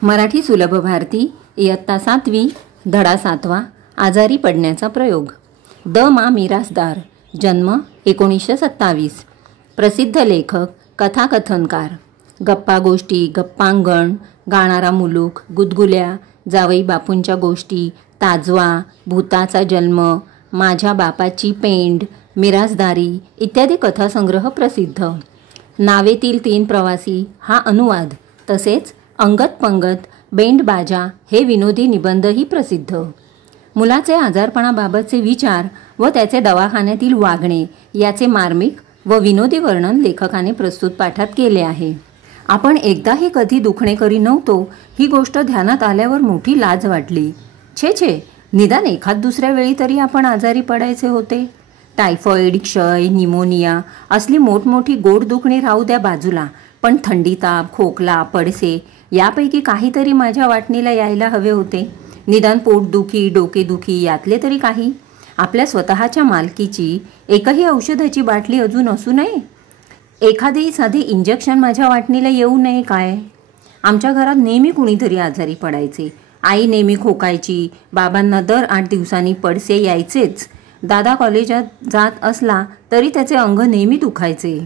मराठी सुलभ भारती इयत्ता 7वी धडा 7वा आजारी पडण्याचा प्रयोग। द मा मिरासदार, जन्म 1927, प्रसिद्ध लेखक, कथाकथनकार, गप्पा गोष्टी, गप्पांगण, गाणारा मुलूक, गुदगुल्या, जावई बापूंच्या गोष्टी, ताजवा, भूताचा जन्म, माझ्या बापाची पेंड, मिरासदारी इत्यादी कथासंग्रह प्रसिद्ध। नावेतील 3 प्रवासी हा अनुवाद, तसेच अंगत पंगत, बेंडबाजा हे विनोदी निबंधही प्रसिद्ध। मुलाचे आजारपणाबाबतचे विचार व त्याचे दवाखान्यातील वागणे याचे मार्मिक व विनोदी वर्णन लेखकाने प्रस्तुत पाठात केले आहे। आपण एकदाही कधी दुखणे करी नव्हतो ही गोष्ट ध्यानात आल्यावर मोठी लाज वाटली। छे, निदान एखाद दुसऱ्या वेळी तरी आपण आजारी पडायचे होते। टायफॉइड, क्षय, निमोनिया असली मोठमोठी गोड दुखणी राहू द्या बाजूला, पण थंडी, ताप, खोकला, पडसे यापैकी काहीतरी माझ्या वाटणीला यायला हवे होते। निदान पोटदुखी, डोकेदुखी यातले तरी काही। आपल्या स्वतःच्या मालकीची एकही औषधाची बाटली अजून असू नये? एखादे साधे इंजेक्शन माझ्या वाटणीला येऊ नये काय? आमच्या घरात नेहमी कुणीतरी आजारी पडायचे। आई नेहमी खोकायची, बाबांना दर 8 दिवसांनी पडसे यायचेच। दादा कॉलेजात जात असला तरी त्याचे अंग नेहमी दुखायचे।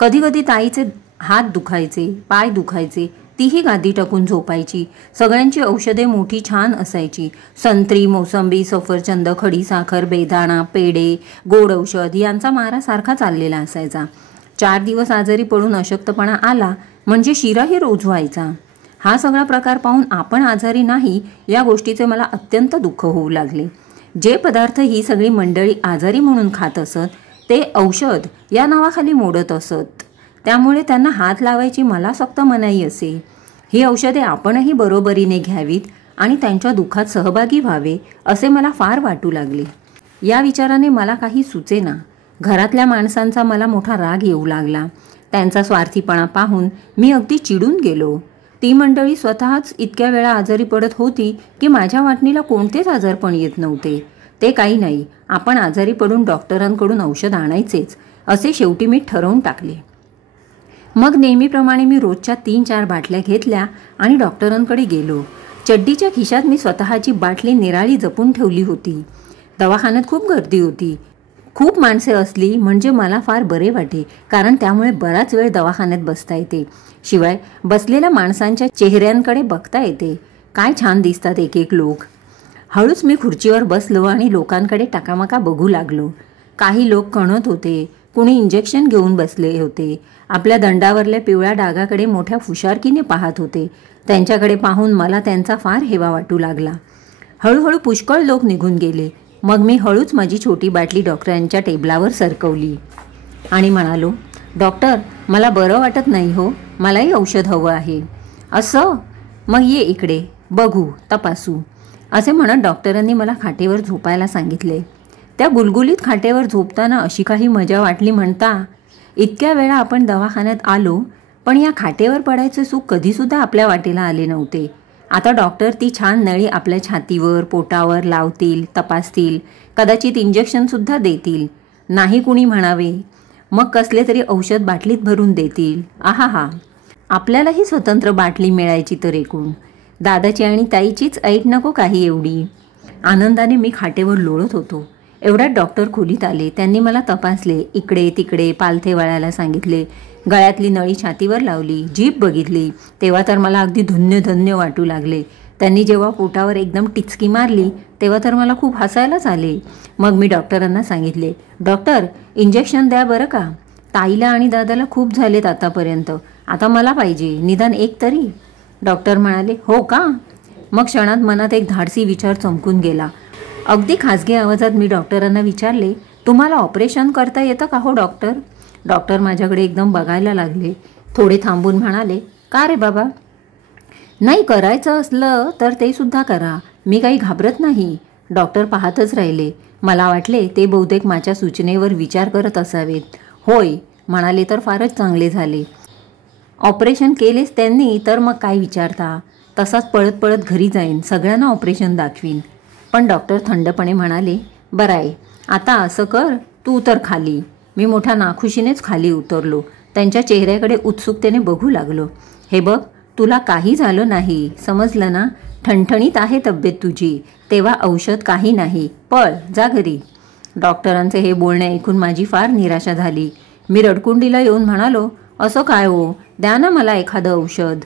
कधीकधी ताईचे हात दुखायचे, पाय दुखायचे, तीही गादी टाकून झोपायची। सगळ्यांची औषधे मोठी छान असायची। संत्री, मोसंबी, सफरचंद, खडीसाखर, बेदाणा, पेढे, गोड औषध यांचा मारा सारखा चाललेला असायचा। 4 दिवस आजारी पडून अशक्तपणा आला म्हणजे शिराही रोज व्हायचा। हा सगळा प्रकार पाहून आपण आजारी नाही या गोष्टीचे मला अत्यंत दुःख होऊ लागले। जे पदार्थ ही सगळी मंडळी आजारी म्हणून खात असत ते औषध या नावाखाली मोडत असत, त्यामुळे त्यांना हात लावायची मला सक्त मनाई असे। ही औषधे आपणही बरोबरीने घ्यावीत आणि त्यांच्या दुःखात सहभागी व्हावे असे मला फार वाटू लागले। या विचाराने मला काही सुचेना। घरातल्या माणसांचा मला मोठा राग येऊ लागला। त्यांचा स्वार्थीपणा पाहून मी अगदी चिडून गेलो। ती मंडळी स्वतःच इतक्या वेळा आजारी पडत होती की माझ्या वाटणीला कोणतेच आजारपण येत नव्हते। ते काही नाही, आपण आजारी पडून डॉक्टरांकडून औषध आणायचेच असे शेवटी मी ठरवून टाकले। मग नेहमीप्रमाणे मी रोजच्या 3-4 बाटल्या घेतल्या आणि डॉक्टरांकडे गेलो। चड्डीच्या खिशात मी स्वतःची बाटली निराळी जपून ठेवली होती। दवाखान्यात खूप गर्दी होती। खूप माणसे असली म्हणजे मला फार बरे वाटे, कारण त्यामुळे बराच वेळ दवाखान्यात बसता येते। शिवाय बसलेल्या माणसांच्या चेहऱ्यांकडे बघता येते। काय छान दिसतात एक एक लोक। हळूच मी खुर्चीवर बसलो आणि लोकांकडे टाकामाका बघू लागलो। काही लोक कणत होते, कुणी इंजेक्शन घेऊन बसले होते। आपल्या दंडावरल्या पिवळ्या डागाकडे मोठ्या फुशारकीने पाहत होते। त्यांच्याकडे पाहून मला त्यांचा फार हेवा वाटू लागला। हळूहळू पुष्कळ लोक निघून गेले। मग मी हळूच माझी छोटी बाटली डॉक्टरांच्या टेबलावर सरकवली आणि म्हणालो, डॉक्टर, मला बरं वाटत नाही हो, मलाही औषध हवं आहे। असं? मग ये इकडे, बघू, तपासू, असे म्हणत डॉक्टरांनी मला खाटेवर झोपायला सांगितले। त्या गुलगुलीत खाटेवर झोपताना अशी काही मजा वाटली म्हणता। इतक्या वेळा आपण दवाखान्यात आलो, पण या खाटेवर पडायचे सुख कधीसुद्धा आपल्या वाटेला आले नव्हते। आता डॉक्टर ती छान नळी आपल्या छातीवर, पोटावर लावतील, तपासतील, कदाचित इंजेक्शनसुद्धा देतील। नाही कुणी म्हणावे, मग कसले तरी औषध बाटलीत भरून देतील। आहाहा, आपल्यालाही स्वतंत्र बाटली मिळायची तर एकूण। दादाची आणि ताईचीच ऐट नको काही एवढी। आनंदाने मी खाटेवर लोळत होतो। एवढ्यात डॉक्टर खोलीत आले। त्यांनी मला तपासले, इकडे तिकडे पालथे वळायला सांगितले, गळ्यातली नळी छातीवर लावली, जीभ बघितली। तेव्हा तर मला अगदी धन्य वाटू लागले। त्यांनी जेव्हा पोटावर एकदम टिचकी मारली तेव्हा तर मला खूप हसायलाच आले। मग मी डॉक्टरांना सांगितले, डॉक्टर, इंजेक्शन द्या बरं का। ताईला आणि दादाला खूप झालेत आतापर्यंत, आता मला पाहिजे, निदान एक तरी। डॉक्टर म्हणाले, हो का? मग क्षणात मनात एक धाडसी विचार चमकून गेला। अगदी खाजगी आवाजात मी डॉक्टरांना विचारले, तुम्हाला ऑपरेशन करता येतं का हो डॉक्टर? डॉक्टर माझ्याकडे एकदम बघायला लागले। थोडे थांबून म्हणाले, का रे बाबा? नाही, करायचं असलं तर ते सुद्धा करा, मी काही घाबरत नाही। डॉक्टर पाहतच राहिले। मला वाटले ते बहुतेक माझ्या सूचनेवर विचार करत असावेत। होय म्हणाले तर फारच चांगले झाले। ऑपरेशन केलेच त्यांनी तर मग काय विचारता, तसाच पळत पळत घरी जाईन, सगळ्यांना ऑपरेशन दाखवीन। पण डॉक्टर थंडपणे म्हणाले, बरं आहे, आता असं कर, तू उतर खाली। मी मोठ्या नाखुशीनेच खाली उतरलो। त्यांच्या चेहऱ्याकडे उत्सुकतेने बघू लागलो। हे बघ, तुला काही झालं नाही, समजलं ना? ठणठणीत आहे तब्येत तुझी, तेव्हा औषध काही नाही, पळ जा घरी. डॉक्टरांचे हे बोलणे ऐकून माझी फार निराशा झाली. मी रडकुंडीला येऊन म्हणालो, असं काय हो, द्या ना मला एखादं औषध.